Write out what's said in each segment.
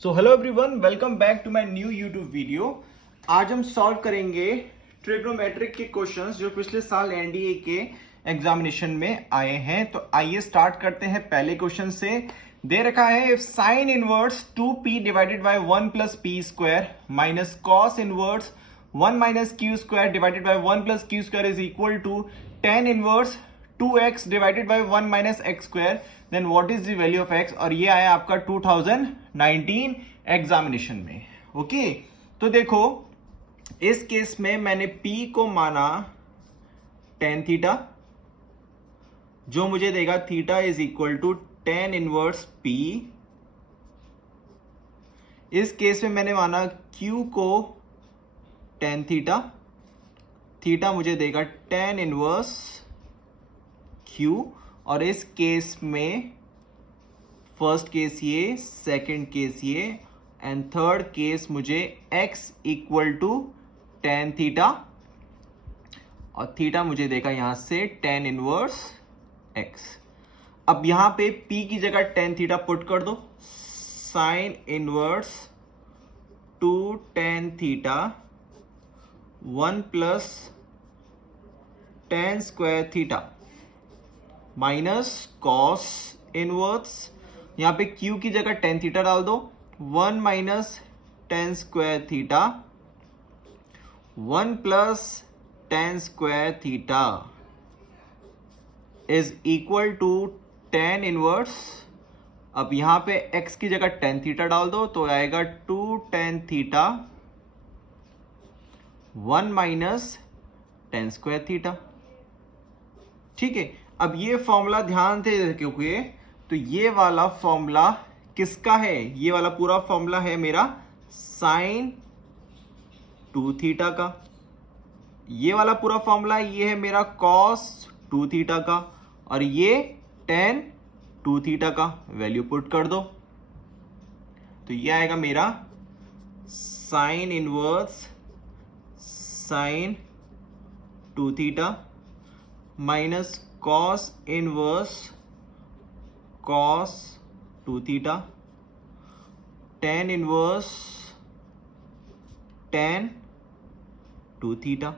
So hello everyone, welcome back to my new YouTube video. आज हम solve करेंगे trigonometric के क्वेश्चंस जो पिछले साल एनडीए के एग्जामिनेशन में आए हैं। तो आइए स्टार्ट करते हैं पहले क्वेश्चन से। दे रखा है if sine inverse 2p divided by 1 plus p square minus cos inverse 1 minus q square divided by 1 plus q square is equal to tan inverse 2x divided by 1 minus x square, then what is the value of x। और ये आया आपका 2019 examination में। Okay, तो देखो इस case में मैंने p को माना टेन थीटा, जो मुझे देगा theta is equal to tan inverse p। इस केस में मैंने माना q को टेन थीटा, थीटा मुझे देगा टेन इनवर्स q। और इस केस में फर्स्ट केस ये, सेकंड केस ये, एंड थर्ड केस मुझे x equal to tan theta, और थीटा मुझे देगा यहां से टेन इनवर्स x। अब यहां पे p की जगह टेन थीटा पुट कर दो, sine inverse two tan theta 1 plus tan square theta minus cos inverse, यहां पे q की जगह टेन थीटा डाल दो, 1 minus tan square theta 1 plus tan square theta is equal to tan inverse. अब यहां पे x की जगह टेन थीटा डाल दो तो आएगा two tan theta 1 minus tan square theta. ठीक है, अब ये फॉर्मूला ध्यान से क्योंकि तो ये वाला फॉर्मूला किसका है, ये वाला पूरा फॉर्मूला है मेरा साइन टू थीटा का, ये वाला पूरा फॉर्मूला ये है मेरा कॉस टू थीटा का, और ये टेन टू थीटा का। वैल्यू पुट कर दो तो ये आएगा मेरा sine inverse sine two theta minus cos inverse cos two theta, tan inverse tan two theta.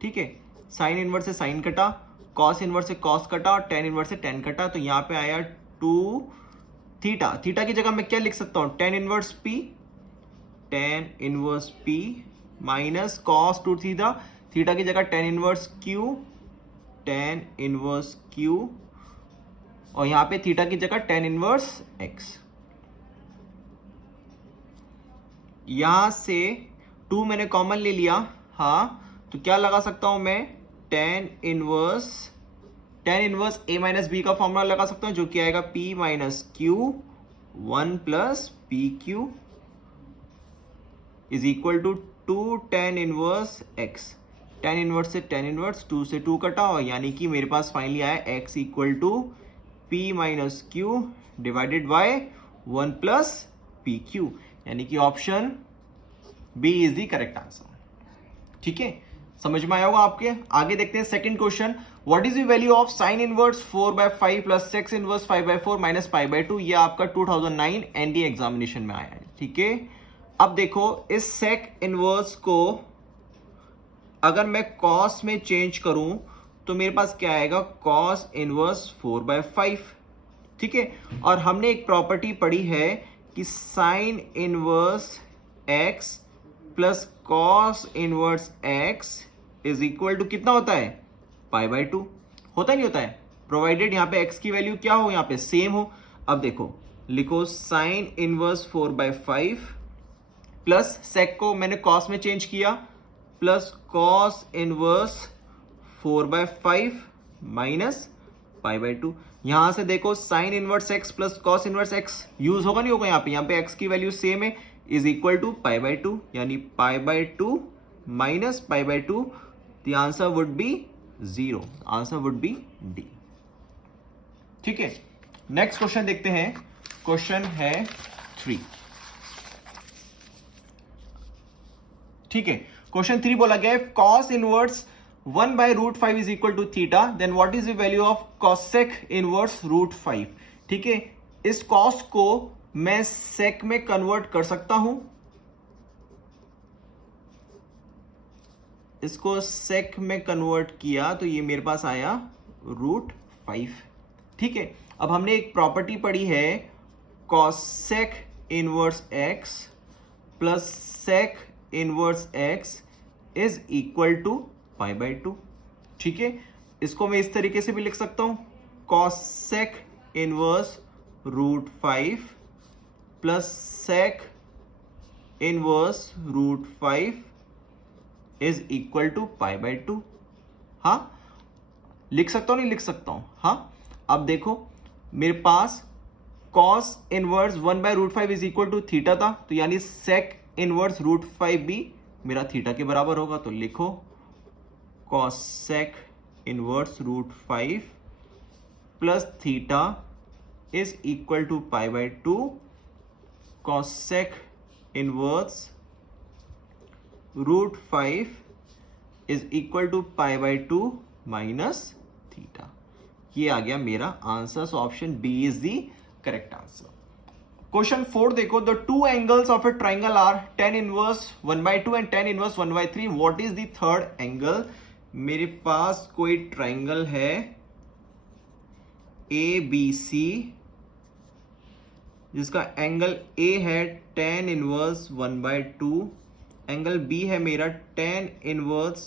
ठीक है, साइन इनवर्स से साइन कटा, कॉस इनवर्स से कॉस कटा, और टेन इनवर्स से टेन कटा, तो यहां पे आया टू थीटा। थीटा की जगह मैं क्या लिख सकता हूं, tan inverse P, tan inverse P minus cos two theta, theta की जगह tan inverse Q, tan inverse Q, और यहां पे थीटा की जगह टेन इनवर्स एक्स। यहां से टू मैंने कॉमन ले लिया, हाँ, तो क्या लगा सकता हूं मैं, tan inverse A minus B का फॉर्मूला लगा सकता हूं, जो कि आएगा p minus q 1 plus p q is equal to two tan inverse x. Tan inverse से टेन इनवर्स, टू से टू कटा, और यानी कि मेरे पास फाइनली आया x equal to p minus q divided by 1 plus p q, यानी कि option B is the correct answer. ठीक है, समझ में आया होगा आपके। आगे देखते हैं second question. What is the value of sine inverse 4/5 plus sec inverse 5/4 minus π/2। ये आपका 2009 एनडीए एग्जामिनेशन में आया है। ठीक है, अब देखो इस सेक इनवर्स को अगर मैं कॉस में चेंज करूं तो मेरे पास क्या आएगा, कॉस इनवर्स 4/5। ठीक है, और हमने एक प्रॉपर्टी पढ़ी है कि sine inverse x plus cos inverse x is equal to कितना होता है, π/2। होता ही नहीं होता है, प्रोवाइडेड यहां पे x की वैल्यू क्या हो, यहां पे सेम हो। अब देखो लिखो साइन इनवर्स 4/5 प्लस सेक को मैंने कॉस में चेंज किया, प्लस कॉस इनवर्स 4/5 माइनस π/2। यहां से देखो sine inverse x plus cos inverse x use होगा नहीं होगा, यहां पे x की वैल्यू सेम है, इज इक्वल टू π/2, यानी π/2 minus π/2, the answer would be 0, answer would be D. ठीक है, नेक्स्ट क्वेश्चन देखते हैं। क्वेश्चन है 3। ठीक है, क्वेश्चन 3 बोला गया है cos inverse 1/√5 is equal to theta, then what is the value of cosec inverse √5। ठीक है, इस कॉस को मैं सेक में कन्वर्ट कर सकता हूं, इसको सेक में कन्वर्ट किया तो ये मेरे पास आया √5। ठीक है, अब हमने एक प्रॉपर्टी पढ़ी है cosec inverse x plus sec inverse x is equal to π/2। ठीक है, इसको मैं इस तरीके से भी लिख सकता हूं, cosec inverse √5 plus sec inverse √5 is equal to π/2। हाँ, लिख सकता हूं नहीं लिख सकता हूं? हाँ, अब देखो मेरे पास cos inverse 1/√5 is equal to theta था, तो यानी सेक इनवर्स √5 भी मेरा थीटा के बराबर होगा। तो लिखो cosec inverse √5 plus theta is equal to π/2 cosec inverse √5 is equal to π/2 minus theta. ये आ गया मेरा answer. So option B is the correct answer. Question 4 देखो, the two angles of a triangle are tan inverse 1/2 and tan inverse 1/3। What is the third angle? मेरे पास कोई triangle है ABC जिसका एंगल A है tan इनवर्स 1/2, एंगल B है मेरा tan inverse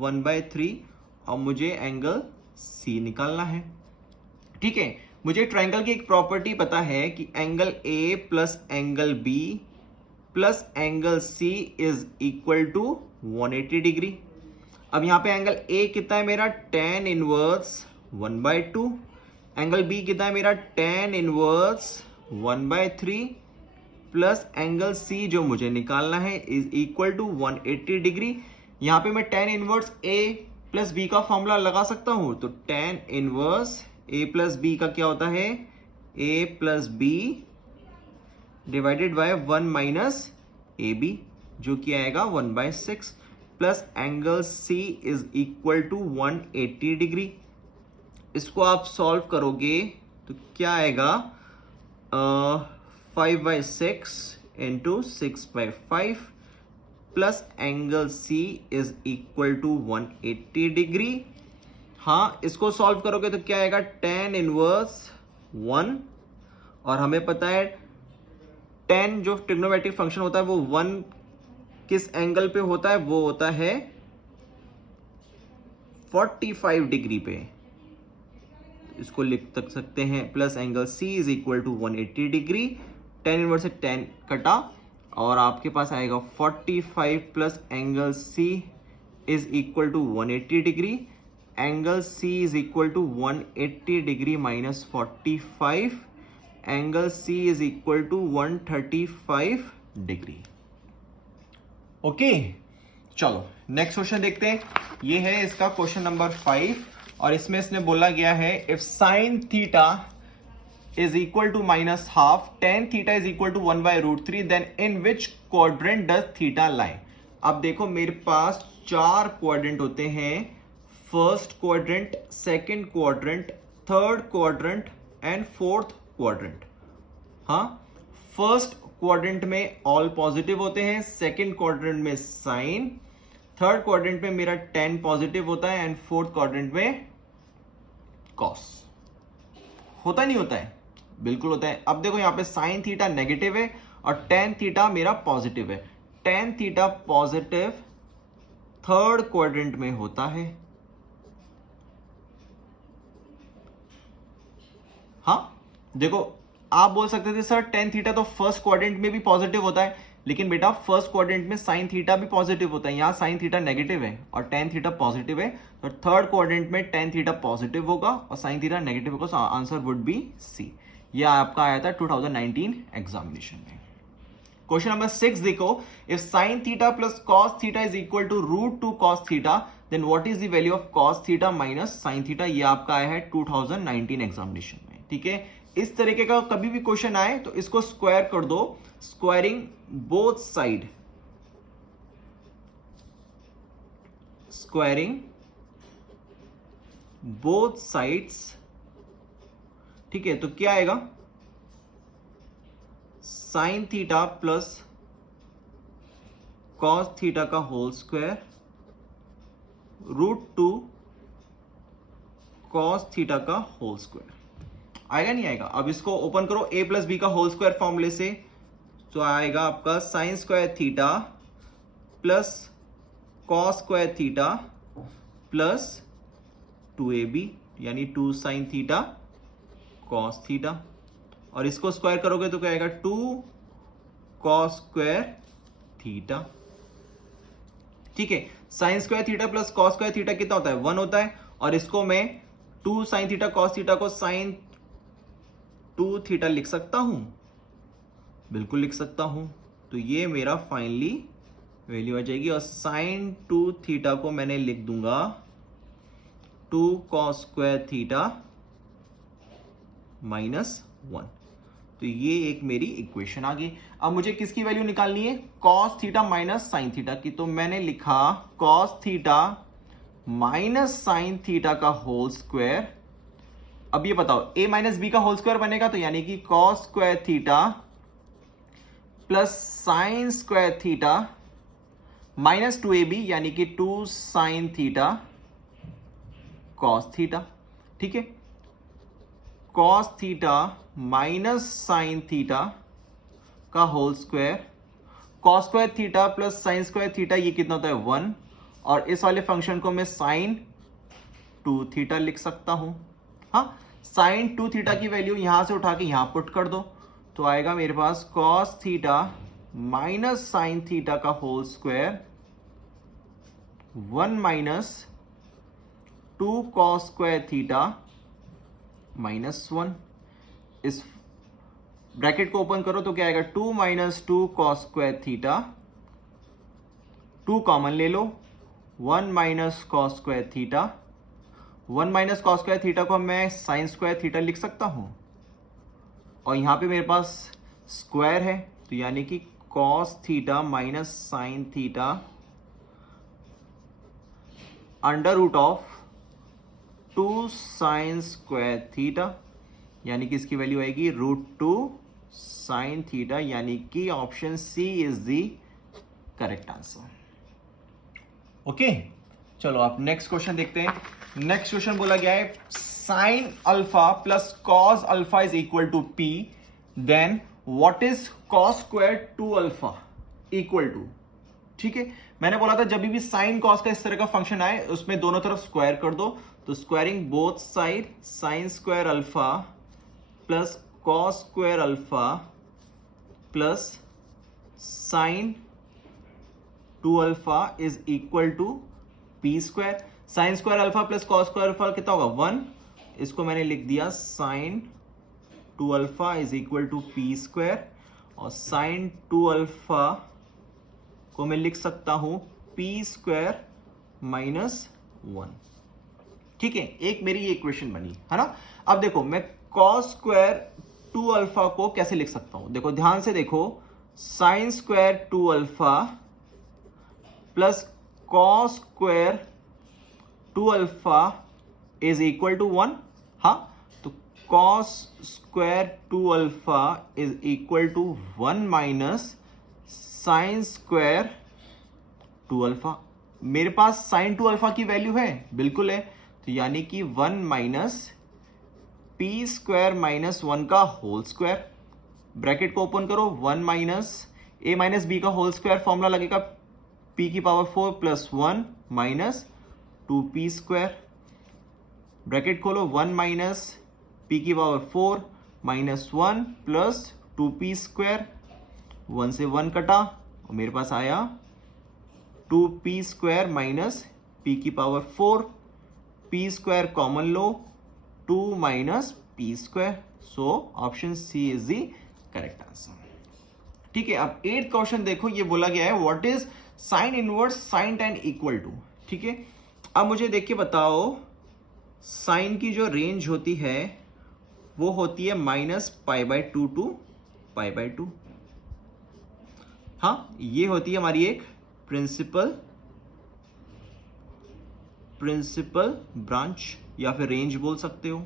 1/3 और मुझे एंगल C निकालना है। ठीक है, मुझे ट्राइंगल की एक प्रॉपर्टी पता है कि angle A plus angle B plus angle C is equal to 180 degree. अब यहां पे एंगल A कितना है मेरा tan इनवर्स 1/2, एंगल B कितना है मेरा tan inverse 1/3 plus angle C जो मुझे निकालना है इज इक्वल टू 180 डिग्री। यहां पे मैं tan inverse A plus B का फॉर्मूला लगा सकता हूं, तो tan inverse A plus B का क्या होता है, A plus B divided by 1 minus AB जो कि आएगा 1/6 plus angle C is equal to 180 degree. इसको आप सॉल्व करोगे तो क्या आएगा, 5/6 into 6/5 plus angle C is equal to 180 degree. हाँ, इसको सॉल्व करोगे तो क्या आएगा, tan इनवर्स 1 और हमें पता है tan जो ट्रिग्नोमेट्रिक फंक्शन होता है वो 1 किस एंगल पे होता है, वो होता है 45 डिग्री पे। इसको लिख तक सकते हैं plus angle C is equal to 180 degree. tan inverse से tan कटा और आपके पास आएगा 45 plus angle C is equal to 180 degree. Angle C is equal to 180 degree minus 45, angle C is equal to 135 degree. Okay, चलो next question देखते हैं। ये है इसका क्वेश्चन नंबर 5 और इसमें इसने बोला गया है if sine theta is equal to -12 tan theta is equal to 1/√3 then in which quadrant does theta lie. अब देखो मेरे पास 4 क्वाड्रेंट होते हैं, first quadrant, second quadrant, third quadrant and fourth quadrant. हाँ, फर्स्ट क्वाड्रेंट में ऑल पॉजिटिव होते हैं, सेकंड क्वाड्रेंट में साइन, थर्ड क्वाड्रेंट में मेरा tan पॉजिटिव होता है एंड फोर्थ क्वाड्रेंट में कॉस। होता नहीं होता है? बिल्कुल होता है। अब देखो यहां पे साइन थीटा नेगेटिव है और tan थीटा मेरा पॉजिटिव है। tan theta positive third quadrant में होता है। हाँ, देखो आप बोल सकते थे सर tan थीटा तो फर्स्ट क्वाड्रेंट में भी पॉजिटिव होता है, लेकिन बेटा फर्स्ट क्वाड्रेंट में साइन थीटा भी पॉजिटिव होता है, यहां साइन थीटा नेगेटिव है और tan थीटा पॉजिटिव है, तो थर्ड क्वाड्रेंट में tan थीटा पॉजिटिव होगा और साइन थीटा नेगेटिव होगा। So answer would be C. यह आपका आया था 2019 एग्जामिनेशन में। क्वेश्चन नंबर 6 देखो, if sine theta plus cos theta is equal to √2 cos theta then what is the value of cos theta minus sine theta. ये आपका आया है 2019 एग्जामिनेशन में। ठीक है, इस तरीके का कभी भी क्वेश्चन आए तो इसको स्क्वायर कर दो, squaring both side, squaring both sides. ठीक है, तो क्या आएगा, sign theta plus cos theta का होल स्क्वायर √2 कॉस थीटा का होल स्क्वायर। आएगा नहीं आएगा? अब इसको ओपन करो a प्लस बी का होल स्क्वायर फॉर्मूले से, तो आएगा आपका sign square theta plus cos square theta plus 2ab यानी 2 साइन थीटा कॉस थीटा, और इसको स्क्वायर करोगे तो क्या आएगा 2 कॉस स्क्वायर थीटा। ठीक है, sign square theta plus cos square theta कितना होता है? 1 होता है, और इसको मैं 2 साइन थीटा कॉस थीटा को साइन 2 थीटा लिख सकता हूं, बिल्कुल लिख सकता हूं। तो ये मेरा फाइनली वैल्यू आ जाएगी, और साइन 2 थीटा को मैंने लिख दूंगा 2 कॉस स्क्वायर थीटा -1। तो ये एक मेरी इक्वेशन आ गई। अब मुझे किसकी वैल्यू निकालनी है? Cos theta minus sine theta की। तो मैंने लिखा cos theta minus sine theta का होल स्क्वायर। अब ये बताओ a माइनस बी का होल स्क्वायर बनेगा, तो यानी कि cos square theta plus sine square theta minus 2ab यानी कि 2 साइन थीटा कॉस थीटा। ठीक है, cos theta minus sine theta का whole square, cos square theta plus sine square theta, ये कितना होता है 1, और इस वाले फंक्शन को मैं साइन 2 थीटा लिख सकता हूं। हाँ, साइन 2 थीटा की वैल्यू यहां से उठा के यहां पुट कर दो, तो आएगा मेरे पास cos theta minus sine theta का whole square 1 minus 2 cos square theta -1। इस ब्रैकेट को ओपन करो तो क्या आएगा 2 minus 2 cos square theta, 2 common ले लो, 1 minus cos square theta, 1 minus cos square theta को मैं साइन स्क्वायर थीटा लिख सकता हूं, और यहां पे मेरे पास स्क्वायर है, तो यानी कि cos theta minus sine theta under root of 2 sine square theta, यानी कि इसकी वैल्यू आएगी √2 साइन थीटा, यानी कि option C is the correct answer. Okay, चलो आप नेक्स्ट क्वेश्चन देखते हैं। नेक्स्ट क्वेश्चन बोला गया है sine alpha plus cos alpha is equal to p, then what is cos square 2 alpha equal to. ठीक है, मैंने बोला था जब भी साइन कॉस का इस तरह का फंक्शन आए उसमें दोनों तरफ स्क्वायर कर दो, तो squaring both side sine square alpha plus cos square alpha plus sine 2 alpha is equal to p square. Sine square alpha plus cos square alpha कितना होगा 1, इसको मैंने लिख दिया sine 2 alpha is equal to p square, और sine 2 alpha को मैं लिख सकता हूं पी स्क्वायर -1। ठीक है, एक मेरी ये इक्वेशन बनी है ना। अब देखो मैं कॉस स्क्वायर 2 अल्फा को कैसे लिख सकता हूं, देखो ध्यान से देखो, sine square 2 alpha plus cos square 2 alpha is equal to 1। हाँ, तो cos square 2 alpha is equal to 1 minus sine square 2 alpha. मेरे पास साइन 2 अल्फा की वैल्यू है, बिल्कुल है, तो यानी कि 1 माइनस पी स्क्वायर -1 का होल स्क्वायर। ब्रैकेट को ओपन करो, 1 माइनस a माइनस बी का होल स्क्वायर, फॉर्मूला लगेगा p की power 4 plus 1 minus 2p square. Bracket खोलो, 1 माइनस p की power 4 minus 1 plus 2p square, 1 से 1 कटा और मेरे पास आया 2p स्क्वायर माइनस p की पावर 4, p स्क्वायर कॉमन लो, 2 minus p square. So option C is the correct answer. ठीक है, अब 8th क्वेश्चन देखो, ये बोला गया है what is sine inverse sine tan equal to. ठीक है, अब मुझे देख के बताओ साइन की जो रेंज होती है वो होती है -π/2 टू π/2। हाँ, ये होती है हमारी एक प्रिंसिपल ब्रांच या फिर रेंज बोल सकते हो।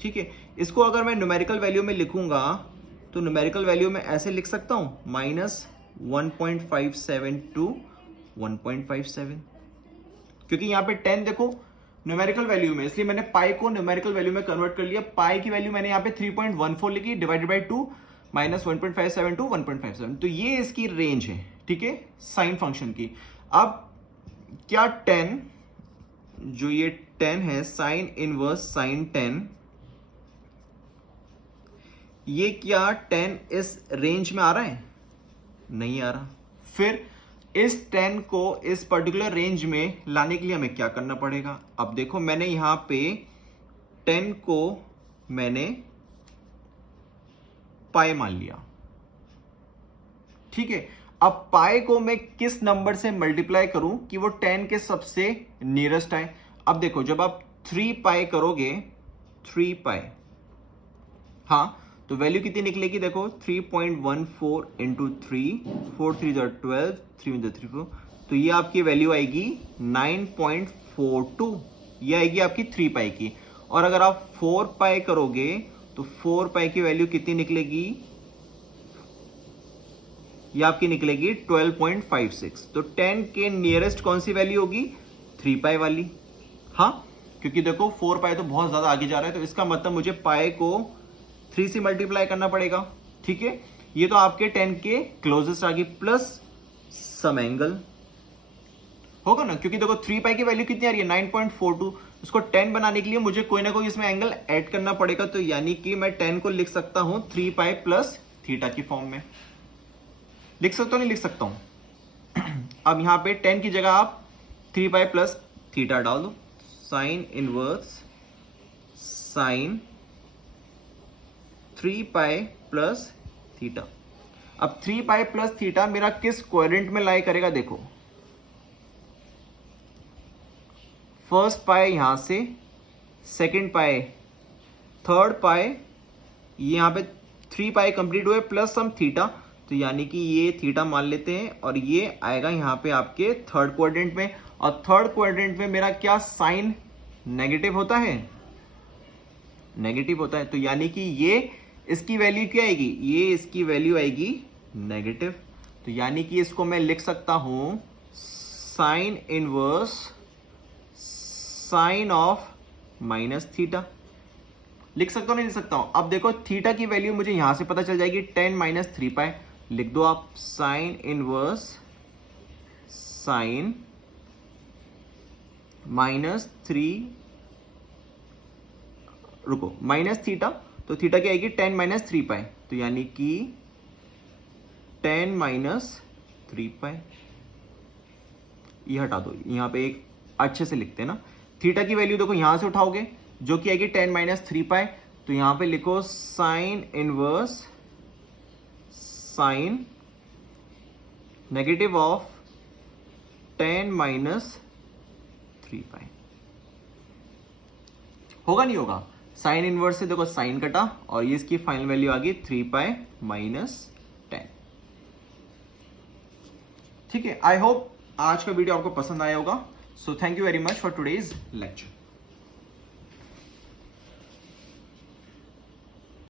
ठीक है, इसको अगर मैं न्यूमेरिकल वैल्यू में लिखूंगा तो न्यूमेरिकल वैल्यू में ऐसे लिख सकता हूं -1.57 टू 1.57, क्योंकि यहाँ पे 10 देखो न्यूमेरिकल वैल्यू में, इसलिए मैंने पाई को न्यूमेरिकल वैल्यू में कन्वर्ट कर लिया। पाई की वैल्यू मैंने यहाँ पे 3.14 लिखी डिवाइडेड बाई 2 -1.57 टू 1.57, तो ये इसकी रेंज है, ठीक है, साइन फंक्शन की। अब क्या 10, जो ये 10 है साइन इनवर्स साइन 10, ये क्या 10 इस रेंज में आ रहा है? नहीं आ रहा। फिर इस 10 को इस पर्टिकुलर रेंज में लाने के लिए हमें क्या करना पड़ेगा? अब देखो मैंने यहां पे 10 को मैंने पाई मान लिया, ठीक है। अब पाई को मैं किस नंबर से मल्टीप्लाई करूं कि वो 10 के सबसे नियरेस्ट आए? अब देखो जब आप 3 पाई करोगे, 3 पाई, हाँ, तो वैल्यू कितनी निकलेगी? देखो 3.14 इंटू 3, 4 3 12, 3 3 4, तो ये आपकी वैल्यू आएगी 9.42, ये आएगी आपकी 3 पाई की। और अगर आप 4 पाई करोगे तो 4 पाई की वैल्यू कितनी निकलेगी? ये आपकी निकलेगी 12.56। तो 10 के नियरेस्ट कौन सी वैल्यू होगी? 3 पाई वाली, हाँ, क्योंकि देखो 4 पाई तो बहुत ज्यादा आगे जा रहा है, तो इसका मतलब मुझे पाई को 3 से मल्टीप्लाई करना पड़ेगा, ठीक है। ये तो आपके 10 के क्लोजेस्ट आ गई, प्लस सम एंगल होगा ना, क्योंकि देखो 3 पाई की वैल्यू कितनी आ रही है? 9.42। उसको 10 बनाने के लिए मुझे कोई ना कोई इसमें एंगल ऐड करना पड़ेगा, तो यानी कि मैं 10 को लिख सकता हूं 3 पाई प्लस थीटा की फॉर्म में। लिख सकता हूं, नहीं लिख सकता हूं? अब यहां पे 10 की जगह आप 3 पाई प्लस थीटा डाल दो, sign inverse sign 3 pi plus theta. अब 3 पाई प्लस थीटा मेरा किस क्वाड्रेंट में लाई करेगा? देखो फर्स्ट पाई यहां से, सेकंड पाई, थर्ड पाई, ये यहां पे 3 पाई कंप्लीट हुए प्लस सम थीटा, तो यानी कि ये थीटा मान लेते हैं और ये आएगा यहां पे आपके थर्ड क्वाड्रेंट में। और थर्ड क्वाड्रेंट में मेरा क्या साइन नेगेटिव होता है? नेगेटिव होता है, तो यानी कि ये इसकी वैल्यू क्या आएगी? ये इसकी वैल्यू आएगी नेगेटिव, तो यानी कि इसको मैं लिख सकता हूं sign inverse sign of minus theta. लिख सकता हूं, नहीं लिख सकता हूं? अब देखो थीटा की वैल्यू मुझे यहां से पता चल जाएगी 10 माइनस 3 पाई, लिख दो आप साइन इनवर्स साइन -3, रुको, माइनस थीटा, तो थीटा क्या आएगी? 10 माइनस 3 पाई, तो यानी कि 10 माइनस 3 पाई, ये हटा दो, यहां पे एक अच्छे से लिखते हैं ना। थीटा की वैल्यू देखो यहां से उठाओगे जो कि आएगी 10 माइनस 3 पाई, तो यहां पे लिखो sign inverse sign negative of 10 minus 3 पाई। होगा नहीं होगा? साइन इनवर्स से देखो साइन कटा और ये इसकी फाइनल वैल्यू आ गई 3 पाई माइनस 10, ठीक है। आई होप आज का वीडियो आपको पसंद आया होगा। So thank you very much for today's lecture.